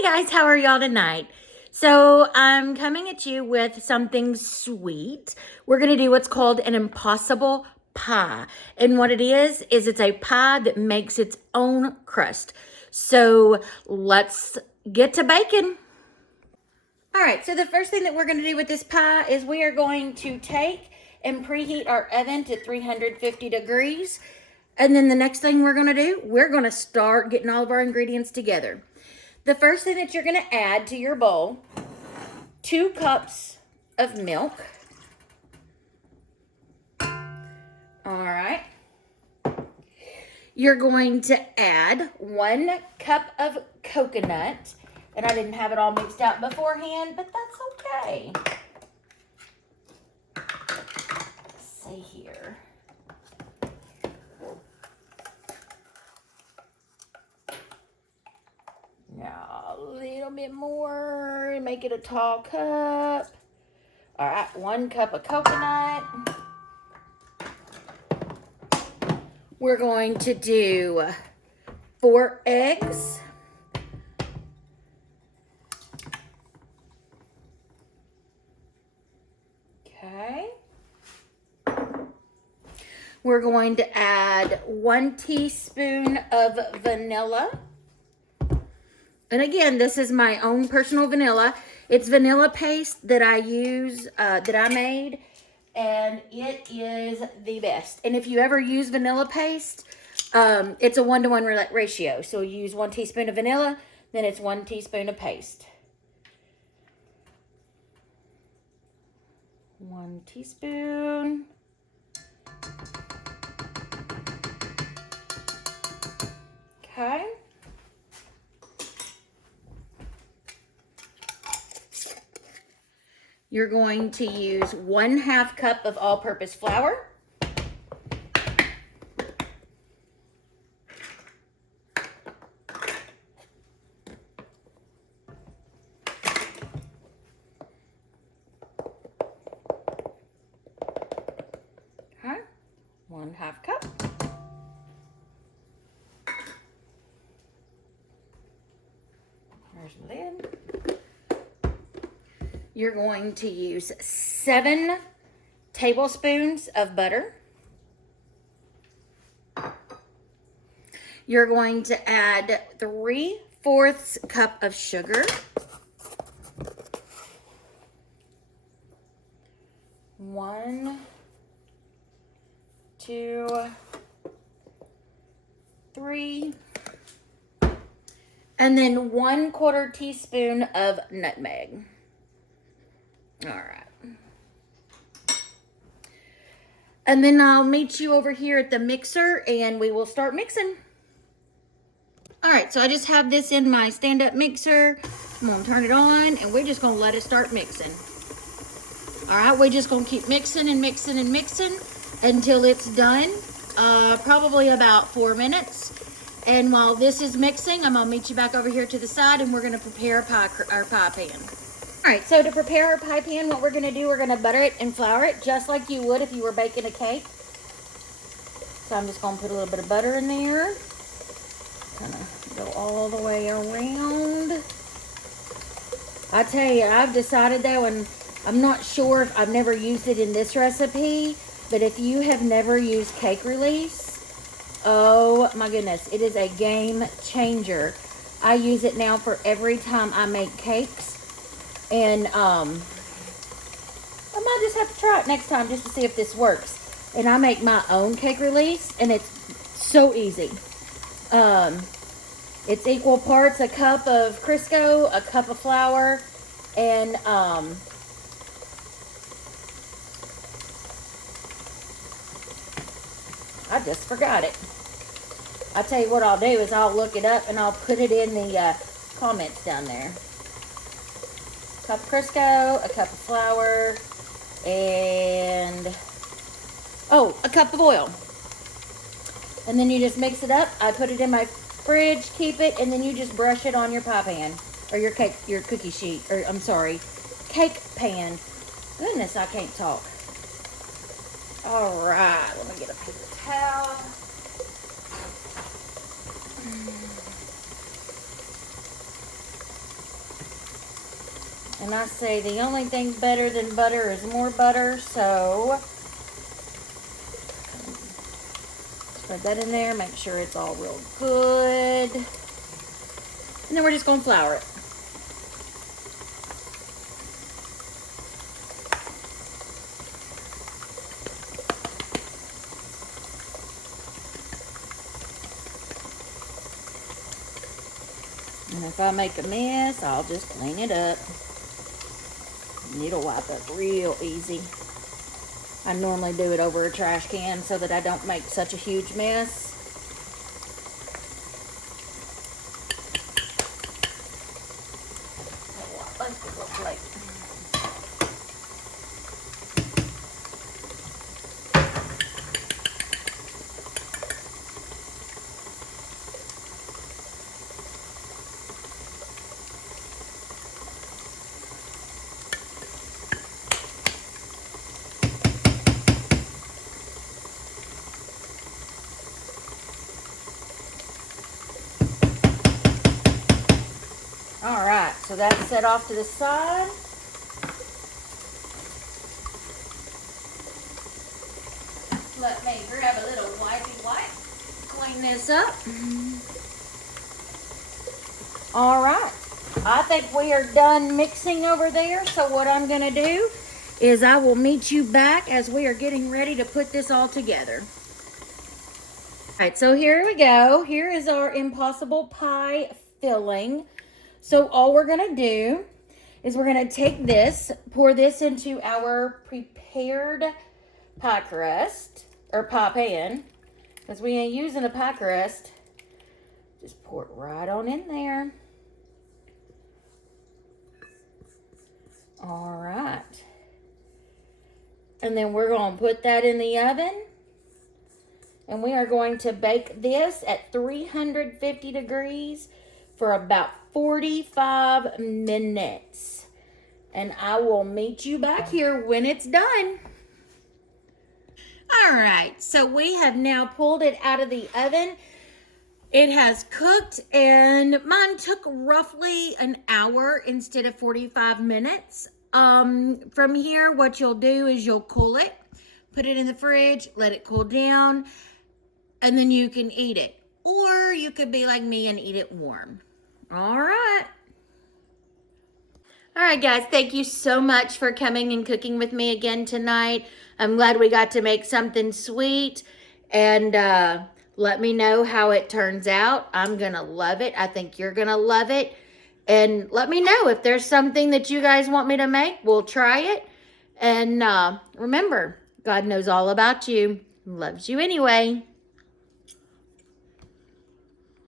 Hey guys, how are y'all tonight? So I'm coming at you with something sweet. We're going to do what's called an impossible pie. And what it is it's a pie that makes its own crust. So let's get to baking. All right, so the first thing that we're going to do with this pie is we are going to take and preheat our oven to 350 degrees. And then the next thing we're going to do, we're going to start getting all of our ingredients together. The first thing that you're going to add to your bowl, 2 cups of milk. All right. You're going to add 1 cup of coconut. And I didn't have it all mixed out beforehand, but that's okay. Let's see here. Now, a little bit more, make it a tall cup. All right, 1 cup of coconut. We're going to do 4 eggs. Okay. We're going to add 1 teaspoon of vanilla. And again, this is my own personal vanilla. It's vanilla paste that I use, that I made, and it is the best. And if you ever use vanilla paste, it's a 1-to-1 ratio. So you use 1 teaspoon of vanilla, then it's 1 teaspoon of paste. 1 teaspoon. Okay. You're going to use 1/2 cup of all-purpose flour. Okay, 1/2 cup. There's the lid. You're going to use 7 tablespoons of butter. You're going to add 3/4 cup of sugar. 1, 2, 3. And then 1/4 teaspoon of nutmeg. All right. And then I'll meet you over here at the mixer and we will start mixing. All right, so I just have this in my stand-up mixer. I'm gonna turn it on and we're just gonna let it start mixing. All right, we're just gonna keep mixing and mixing and mixing until it's done. Probably about 4 minutes. And while this is mixing, I'm gonna meet you back over here to the side and we're gonna prepare our pie pan. All right, so to prepare our pie pan, what we're gonna do, we're gonna butter it and flour it just like you would if you were baking a cake. So I'm just gonna put a little bit of butter in there. Kind of go all the way around. I tell you, I've decided though, and I'm not sure if I've never used it in this recipe, but if you have never used cake release, oh my goodness, it is a game changer. I use it now for every time I make cakes. And I might just have to try it next time just to see if this works. And I make my own cake release, and it's so easy. It's equal parts a cup of Crisco, a cup of flour, and I just forgot it. I'll tell you what I'll do is I'll look it up and I'll put it in the comments down there. A cup of Crisco, a cup of flour, and a cup of oil. And then you just mix it up. I put it in my fridge, keep it, and then you just brush it on your pie pan or your cookie sheet, or I'm sorry, cake pan. Goodness, I can't talk. All right, let me get a paper towel. And I say the only thing better than butter is more butter, so spread that in there, make sure it's all real good. And then we're just gonna flour it. And if I make a mess, I'll just clean it up. And it'll wipe up real easy. I normally do it over a trash can so that I don't make such a huge mess. Let's get a little plate. All right, so that's set off to the side. Let me grab a little wipey wipe, clean this up. All right, I think we are done mixing over there. So what I'm gonna do is I will meet you back as we are getting ready to put this all together. All right, so here we go. Here is our Impossible Pie filling. So all we're gonna do is we're gonna take this, pour this into our prepared pie crust, or pie pan, because we ain't using a pie crust. Just pour it right on in there. All right. And then we're gonna put that in the oven. And we are going to bake this at 350 degrees for about 45 minutes. And I will meet you back here when it's done. All right, so we have now pulled it out of the oven. It has cooked, and mine took roughly an hour instead of 45 minutes. From here, what you'll do is you'll cool it, put it in the fridge, let it cool down, and then you can eat it. Or you could be like me and eat it warm. All right. All right, guys, thank you so much for coming and cooking with me again tonight. I'm glad we got to make something sweet, and let me know how it turns out. I'm going to love it. I think you're going to love it. And let me know if there's something that you guys want me to make. We'll try it. And remember, God knows all about you. Loves you anyway.